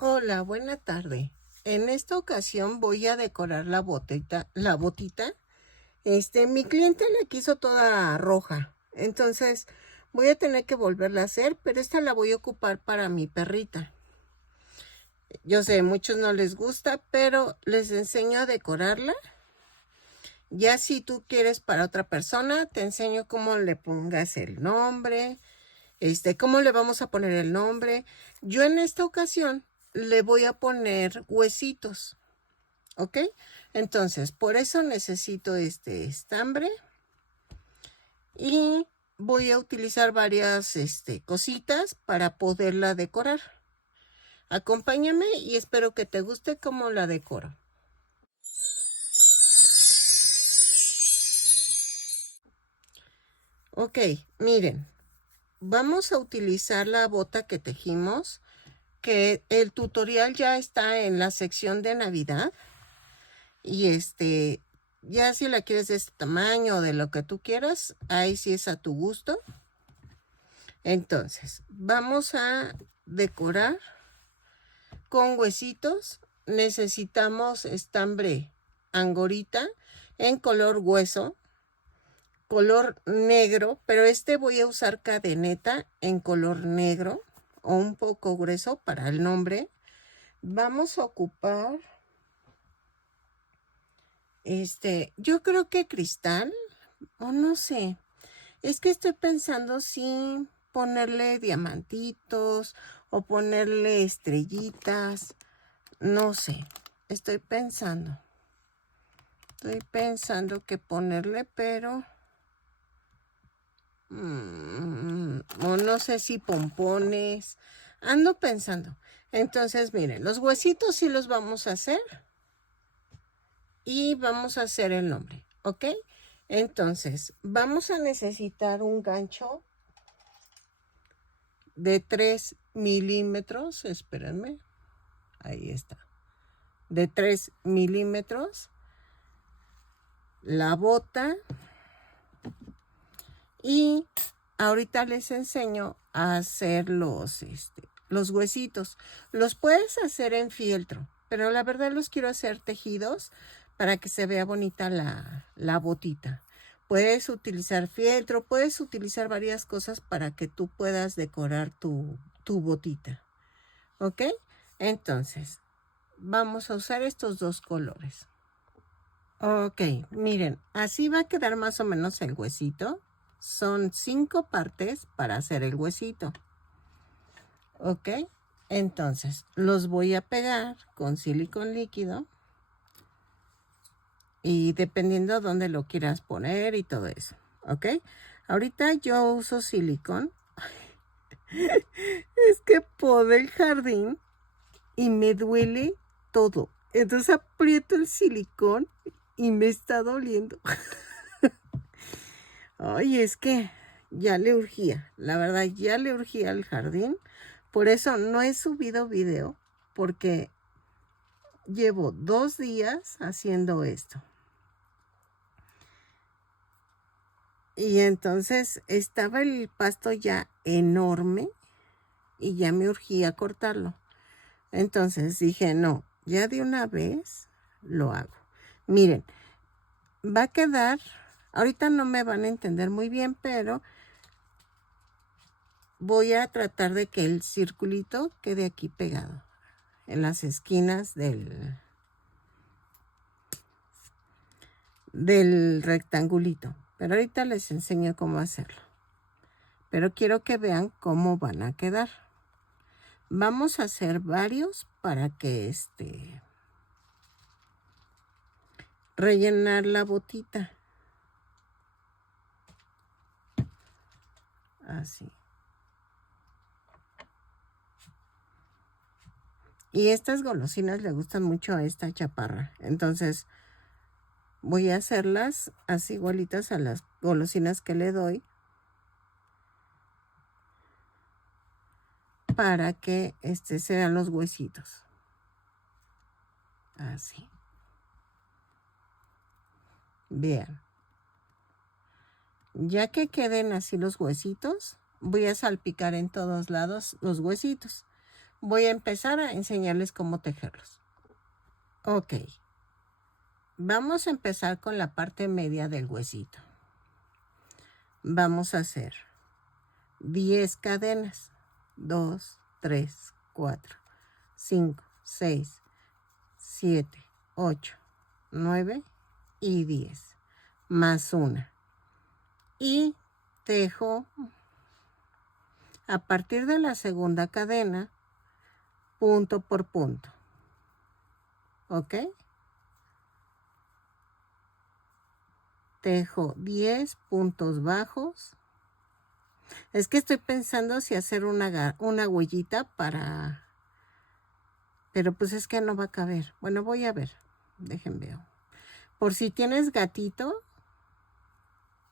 Hola, buena tarde. En esta ocasión voy a decorar la botita. Mi cliente la quiso toda roja, entonces voy a tener que volverla a hacer, pero esta la voy a ocupar para mi perrita. Yo sé, muchos no les gusta, pero les enseño a decorarla. Ya si tú quieres para otra persona, te enseño cómo le pongas el nombre, cómo le vamos a poner el nombre. Yo en esta ocasión le voy a poner huesitos. ¿Ok? Entonces, por eso necesito este estambre y voy a utilizar varias cositas para poderla decorar. Acompáñame y espero que te guste cómo la decoro. Ok, miren, vamos a utilizar la bota que tejimos, que el tutorial ya está en la sección de Navidad. Y ya si la quieres de este tamaño o de lo que tú quieras, ahí sí es a tu gusto. Entonces, vamos a decorar con huesitos. Necesitamos estambre angorita en color hueso, color negro, pero voy a usar cadeneta en color negro o un poco grueso para el nombre. Vamos a ocupar yo creo que cristal, o no sé. Es que estoy pensando si ponerle diamantitos o ponerle estrellitas. No sé. Estoy pensando. Estoy pensando que ponerle, pero... o no sé si pompones. Ando pensando. Entonces, miren, los huesitos sí los vamos a hacer. Y vamos a hacer el nombre, ¿ok? Entonces, vamos a necesitar un gancho de 3 milímetros. Espérenme. Ahí está. De 3 milímetros. La bota. Y ahorita les enseño a hacer los huesitos. Los puedes hacer en fieltro, pero la verdad los quiero hacer tejidos para que se vea bonita la botita. Puedes utilizar fieltro, puedes utilizar varias cosas para que tú puedas decorar tu botita. ¿Ok? Entonces, vamos a usar estos dos colores. Ok, miren, así va a quedar más o menos el huesito. Son 5 partes para hacer el huesito. Ok, entonces los voy a pegar con silicón líquido. Y dependiendo dónde lo quieras poner y todo eso. Ok, ahorita yo uso silicón. Es que podé el jardín y me duele todo. Entonces aprieto el silicón y me está doliendo. Ay, es que ya le urgía, la verdad, ya le urgía al jardín. Por eso no he subido video, porque llevo 2 días haciendo esto. Y entonces estaba el pasto ya enorme y ya me urgía cortarlo. Entonces dije, no, ya de una vez lo hago. Miren, va a quedar, ahorita no me van a entender muy bien, pero voy a tratar de que el circulito quede aquí pegado en las esquinas del rectangulito. Pero ahorita les enseño cómo hacerlo. Pero quiero que vean cómo van a quedar. Vamos a hacer varios para que rellenar la botita. Así. Y estas golosinas le gustan mucho a esta chaparra. Entonces voy a hacerlas así igualitas a las golosinas que le doy, para que se vean los huesitos. Así. Bien. Ya que queden así los huesitos, voy a salpicar en todos lados los huesitos. voy a empezar a enseñarles cómo tejerlos. Ok. Vamos a empezar con la parte media del huesito. Vamos a hacer 10 cadenas. 2, 3, 4, 5, 6, 7, 8, 9 y 10. Más una. Y tejo a partir de la segunda cadena, punto por punto. ¿Ok? Tejo 10 puntos bajos. Es que estoy pensando si hacer una huellita para... Pero pues es que no va a caber. Bueno, voy a ver. Déjenme ver. Por si tienes gatito,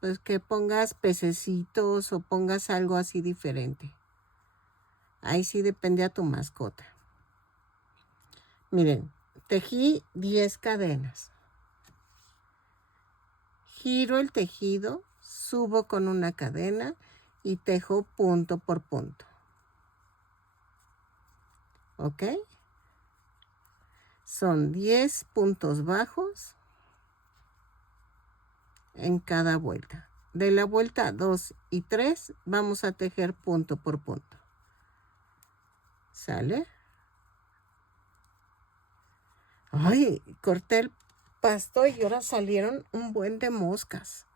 pues que pongas pececitos o pongas algo así diferente. Ahí sí depende a tu mascota. Miren, tejí 10 cadenas. Giro el tejido, subo con una cadena y tejo punto por punto. ¿Ok? Son 10 puntos bajos en cada vuelta. De la vuelta 2 y 3 vamos a tejer punto por punto. ¿Sale? Ay, corté el pasto y ahora salieron un buen de moscas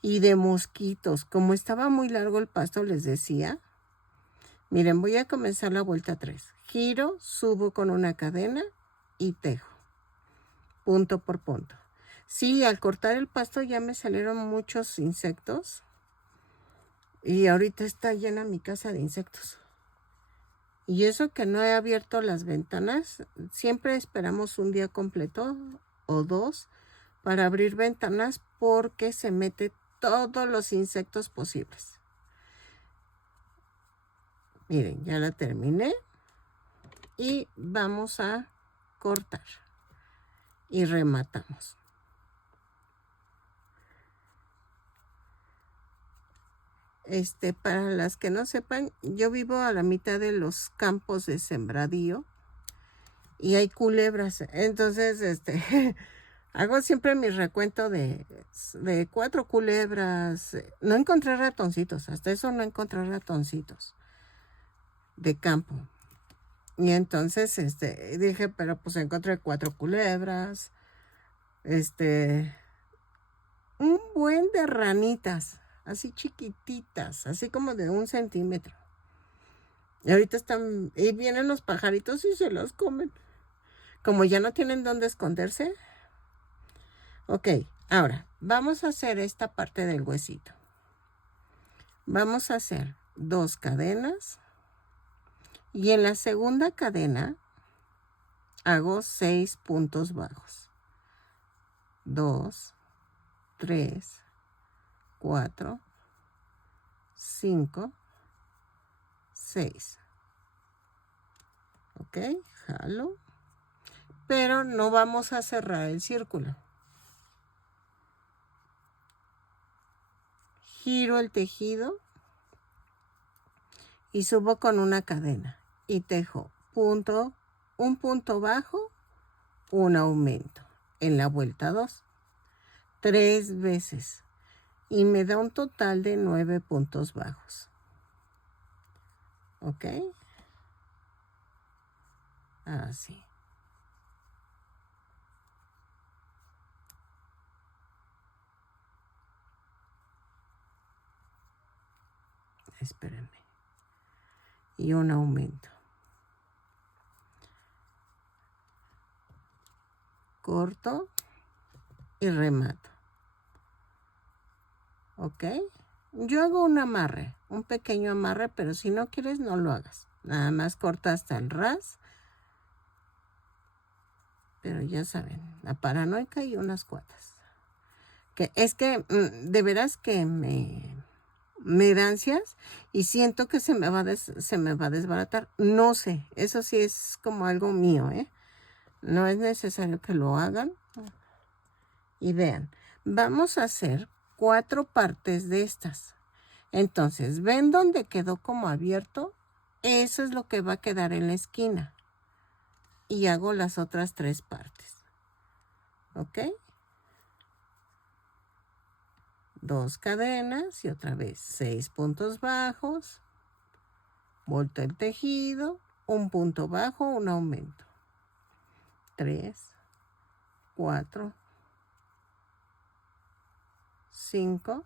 y de mosquitos. Como estaba muy largo el pasto, les decía. Miren, voy a comenzar la vuelta 3. Giro, subo con una cadena y tejo. Punto por punto. Sí, al cortar el pasto ya me salieron muchos insectos. Y ahorita está llena mi casa de insectos. Y eso que no he abierto las ventanas. Siempre esperamos un día completo o 2 para abrir ventanas porque se mete todos los insectos posibles. Miren, ya la terminé. Y vamos a cortar. Y rematamos. Para las que no sepan, yo vivo a la mitad de los campos de sembradío y hay culebras. Entonces, hago siempre mi recuento de 4 culebras. No encontré ratoncitos, hasta eso no encontré ratoncitos de campo. Y entonces, dije, pero pues encontré 4 culebras, un buen de ranitas, así chiquititas, así como de 1 centímetro. Y ahorita y vienen los pajaritos y se los comen. Como ya no tienen dónde esconderse. Ok, ahora vamos a hacer esta parte del huesito. Vamos a hacer 2 cadenas. Y en la segunda cadena hago 6 puntos bajos. 2, 3, 4, 5, 6. Ok, jalo. Pero no vamos a cerrar el círculo. Giro el tejido y subo con una cadena. Y tejo un punto bajo, un aumento. En la vuelta 2. 3 veces. Y me da un total de 9 puntos bajos. ¿Ok? Así. Espérenme. Y un aumento. Corto y remato. ¿Ok? Yo hago un amarre, un pequeño amarre, pero si no quieres no lo hagas. Nada más corta hasta el ras. Pero ya saben, la paranoica y unas cuatas. Que es que de veras que me da ansias y siento que se me va a desbaratar. No sé, eso sí es como algo mío, ¿eh? No es necesario que lo hagan. Y vean, vamos a hacer 4 partes de estas. Entonces, ¿ven dónde quedó como abierto? Eso es lo que va a quedar en la esquina. Y hago las otras 3 partes. ¿Ok? 2 cadenas y otra vez 6 puntos bajos. Vuelto el tejido, un punto bajo, un aumento. 3, 4, 5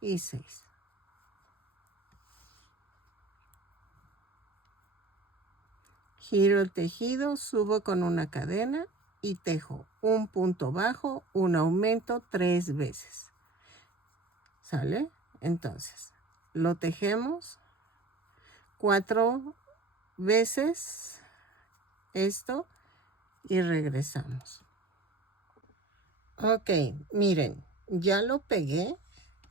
y 6. Giro el tejido, subo con una cadena y tejo un punto bajo, un aumento 3 veces. ¿Sale? Entonces, lo tejemos 4 veces esto y regresamos. Ok, miren, ya lo pegué.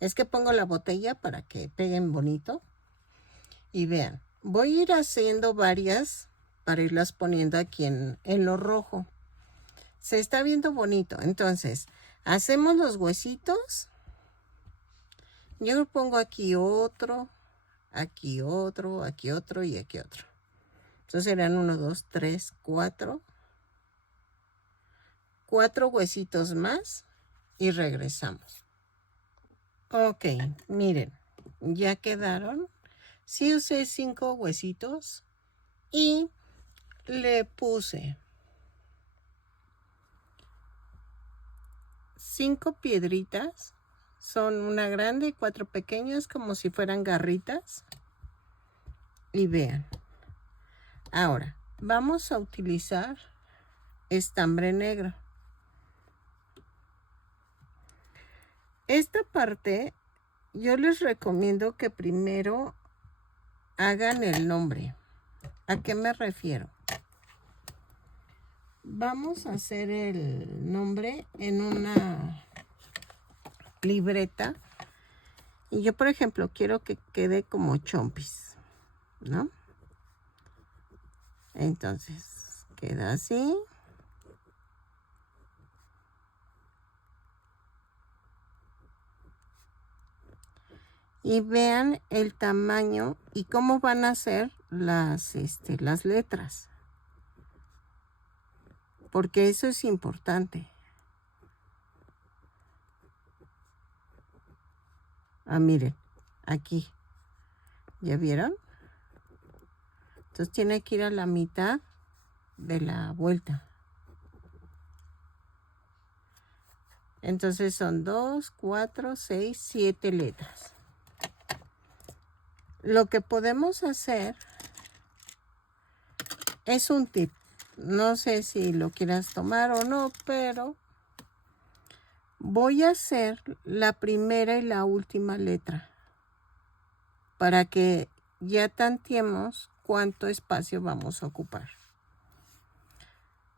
Es que pongo la botella para que peguen bonito. Y vean, voy a ir haciendo varias para irlas poniendo aquí en lo rojo. Se está viendo bonito. Entonces, hacemos los huesitos. Yo pongo aquí otro, aquí otro, aquí otro y aquí otro. Entonces serán 1, 2, 3, 4. 4 huesitos más y regresamos. Ok, miren, ya quedaron. Sí usé 5 huesitos y le puse 5 piedritas. Son una grande y 4 pequeñas como si fueran garritas. Y vean. Ahora, vamos a utilizar estambre negro. Esta parte yo les recomiendo que primero hagan el nombre. ¿A qué me refiero? Vamos a hacer el nombre en una libreta. Y yo, por ejemplo, quiero que quede como chompis, ¿no? Entonces, queda así. Y vean el tamaño y cómo van a ser las letras. Porque eso es importante. Ah, miren, aquí. ¿Ya vieron? Entonces tiene que ir a la mitad de la vuelta. Entonces son 2, 4, 6, 7 letras. Lo que podemos hacer es un tip. No sé si lo quieras tomar o no, pero voy a hacer la primera y la última letra para que ya tanteemos cuánto espacio vamos a ocupar.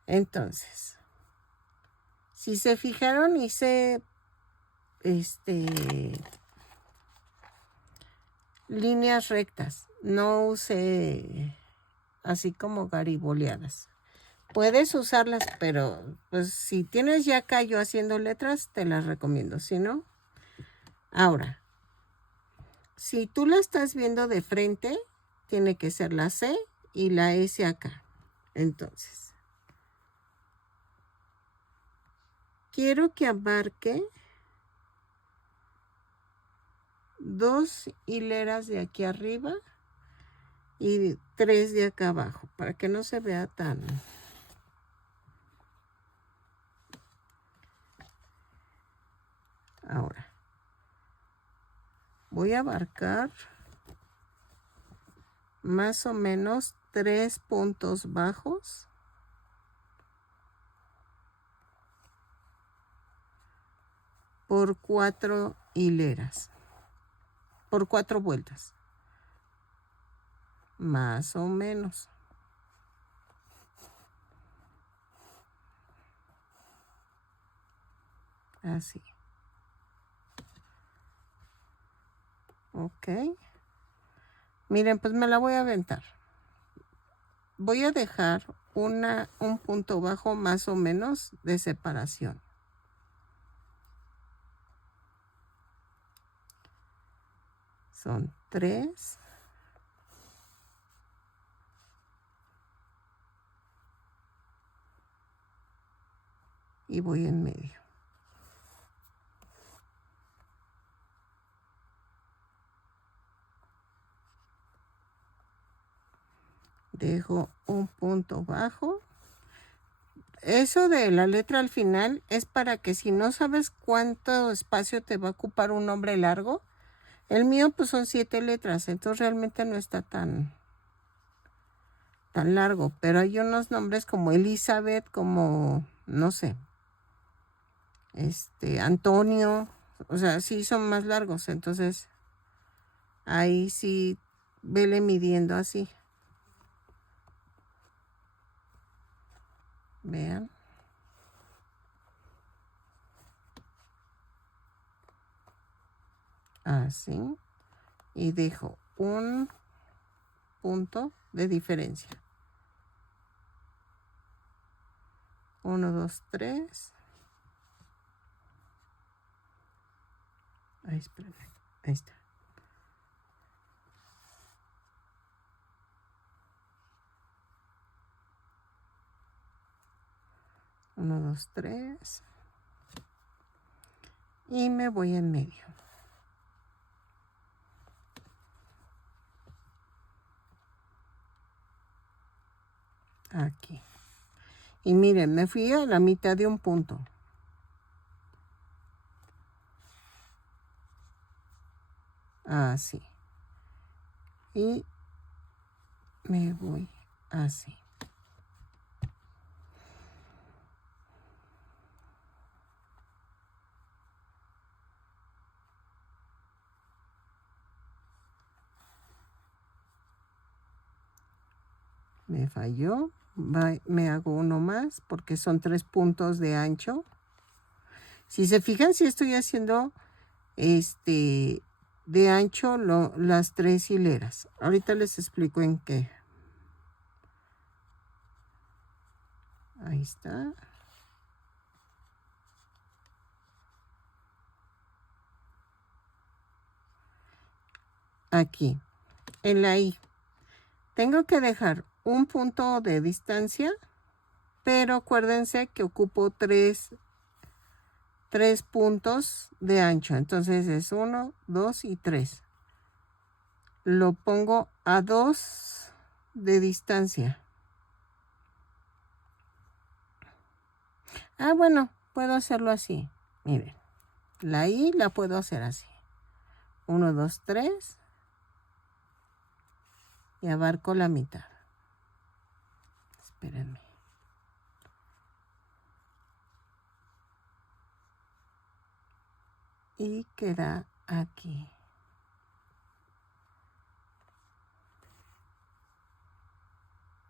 Entonces, si se fijaron, hice líneas rectas. No usé así como gariboleadas. Puedes usarlas, pero pues si tienes ya callo haciendo letras, te las recomiendo. Si no, ahora, si tú la estás viendo de frente, tiene que ser la C y la S acá. Entonces, quiero que abarque 2 hileras de aquí arriba y 3 de acá abajo, para que no se vea tan... Ahora, voy a abarcar más o menos 3 puntos bajos por 4 hileras, por 4 vueltas, más o menos. Así. Ok. Miren, pues me la voy a aventar. Voy a dejar un punto bajo más o menos de separación. Son 3, y voy en medio. Dejo un punto bajo. Eso de la letra al final es para que si no sabes cuánto espacio te va a ocupar un nombre largo, el mío pues son 7 letras, entonces realmente no está tan largo, pero hay unos nombres como Elizabeth, como, no sé, Antonio, o sea, sí son más largos, entonces ahí sí vele midiendo así. Vean. Así. Y dejo un punto de diferencia. 1, 2, 3. Ahí, espérame. Ahí está. 1, 2, 3. Y me voy en medio. Aquí. Y miren, me fui a la mitad de un punto. Así. Y me voy así. Me falló. Me hago uno más porque son 3 puntos de ancho. Si se fijan, si estoy haciendo de ancho las 3 hileras. Ahorita les explico en qué. Ahí está. Aquí, en la I. Tengo que dejar un punto de distancia, pero acuérdense que ocupo 3 puntos de ancho. Entonces es 1, 2 y 3. Lo pongo a 2 de distancia. Ah, bueno, puedo hacerlo así. Miren, la I la puedo hacer así. 1, 2, 3. Y abarco la mitad. Espérenme. Y queda aquí.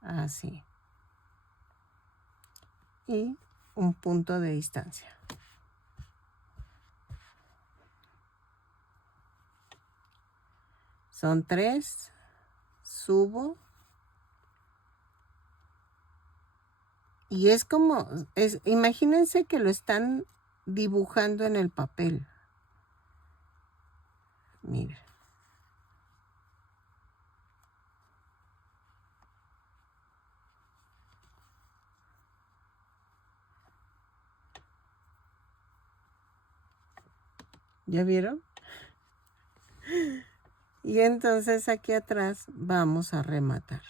Así. Y un punto de distancia. Son 3. Subo. Y es como, imagínense que lo están dibujando en el papel. Miren. ¿Ya vieron? Y entonces aquí atrás vamos a rematar.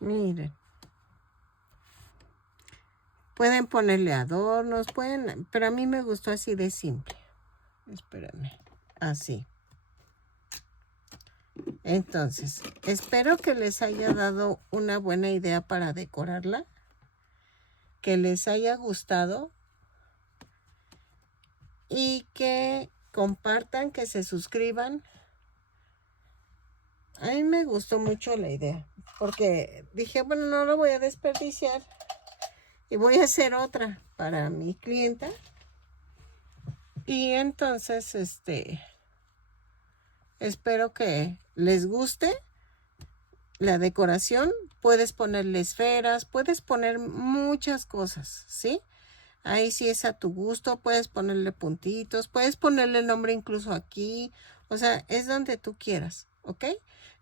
Miren. Pueden ponerle adornos, pero a mí me gustó así de simple. Espérenme. Así. Entonces, espero que les haya dado una buena idea para decorarla. Que les haya gustado. Y que compartan, que se suscriban. A mí me gustó mucho la idea. Porque dije, bueno, no lo voy a desperdiciar. Y voy a hacer otra para mi clienta. Y entonces, espero que les guste. la decoración, puedes ponerle esferas, puedes poner muchas cosas, ¿sí? Ahí sí es a tu gusto, puedes ponerle puntitos, puedes ponerle el nombre incluso aquí, o sea, es donde tú quieras, ¿ok?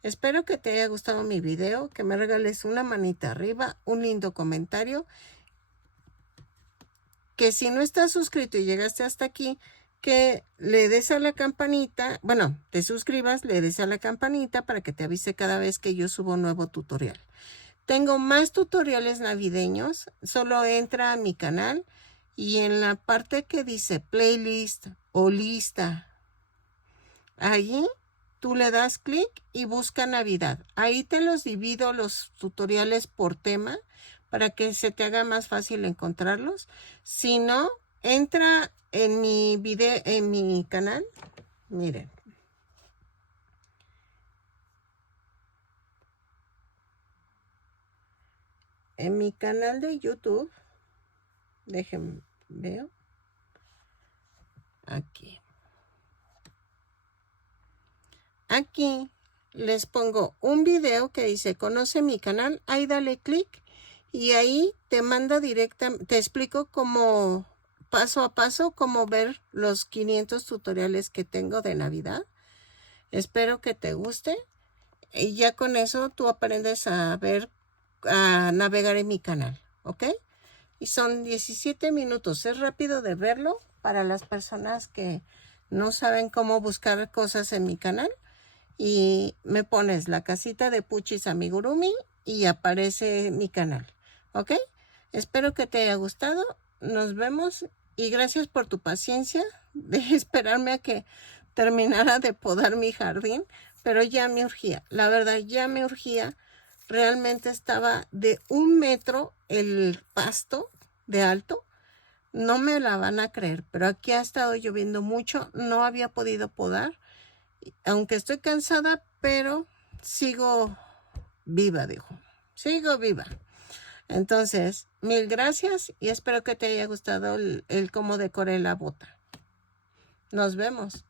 Espero que te haya gustado mi video, que me regales una manita arriba, un lindo comentario, que si no estás suscrito y llegaste hasta aquí, que le des a la campanita, bueno, te suscribas, le des a la campanita para que te avise cada vez que yo subo un nuevo tutorial. Tengo más tutoriales navideños, solo entra a mi canal y en la parte que dice playlist o lista, allí tú le das clic y busca Navidad. Ahí te los divido los tutoriales por tema para que se te haga más fácil encontrarlos. Si no, entra en mi video, en mi canal. Miren. En mi canal de YouTube, déjenme, veo. Aquí. Aquí les pongo un video que dice conoce mi canal, ahí dale clic y ahí te manda directamente, te explico cómo paso a paso cómo ver los 500 tutoriales que tengo de Navidad. Espero que te guste y ya con eso tú aprendes a ver, a navegar en mi canal, ¿ok? Y son 17 minutos, es rápido de verlo para las personas que no saben cómo buscar cosas en mi canal. Y me pones la casita de Puchis Amigurumi y aparece mi canal, ¿ok? Espero que te haya gustado, nos vemos y gracias por tu paciencia de esperarme a que terminara de podar mi jardín, pero ya me urgía, la verdad ya me urgía, realmente estaba de 1 metro el pasto de alto. No me la van a creer, pero aquí ha estado lloviendo mucho, no había podido podar. Aunque estoy cansada, pero sigo viva, dijo. Sigo viva. Entonces, mil gracias y espero que te haya gustado el cómo decoré la bota. Nos vemos.